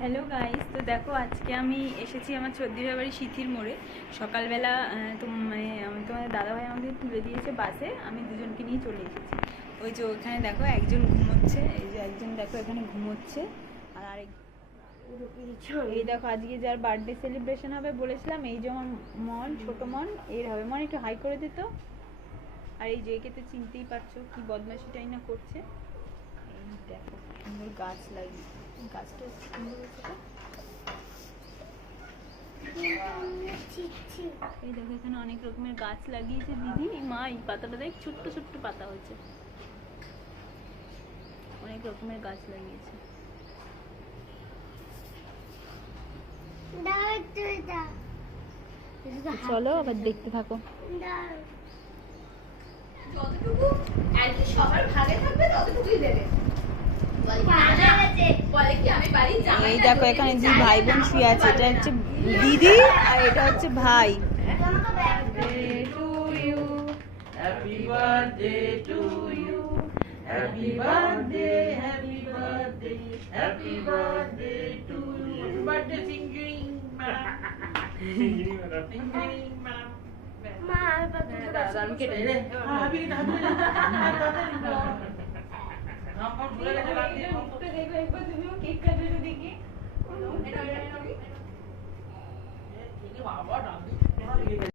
Hello guys, তো দেখো আজকে আমি এসেছি আমার চৌধুরী বাড়ি সিথির মোড়ে। সকালবেলা তোমাদের দাদাভাই আমাদের তুলে দিয়েছে বাসে, আমি দুজনকে নিয়ে চলে এসেছি। ওই যে ওখানে দেখো একজন ঘুমোচ্ছে, এই যে একজন দেখো এখানে ঘুমোচ্ছে, আর আরেক এই দেখো আজকে যার বার্থডে সেলিব্রেশন হবে বলেছিলাম, এই যে আমার মন, ছোট মন এর হবে। মন একটু হাই করে দিত। আর এই যে একে তো চিনতেই পারছো কি বদমাশিটাই না করছে। এই দেখো সুন্দর গাছ লাগিয়ে, গাছটা সুন্দর হচ্ছে। এই দেখো এখানে অনেক রকমের গাছ লাগিয়েছে দিদি। মা এই পাতাটা দেখ, ছোট্ট ছোট্ট পাতা হয়েছে, অনেক রকমের গাছ লাগিয়েছে। চলো আবার দেখতে থাকো। যতটুকু সবার ভাগে থাকবে ততটুকুই দেবে। এই দেখো এখানে যে ভাই বোন শুয়ে আছে, এটা হচ্ছে দিদি আর এটা হচ্ছে ভাই। Happy birthday to you. Happy birthday, happy birthday, happy birthday to you. Happy birthday, singing madam. Singing madam. আমি কেটে রে হাবি নাম্বার ভুলে গেছে রাতে দেখো একবার তুমিও কেক কাটাটা দেখি। বাবা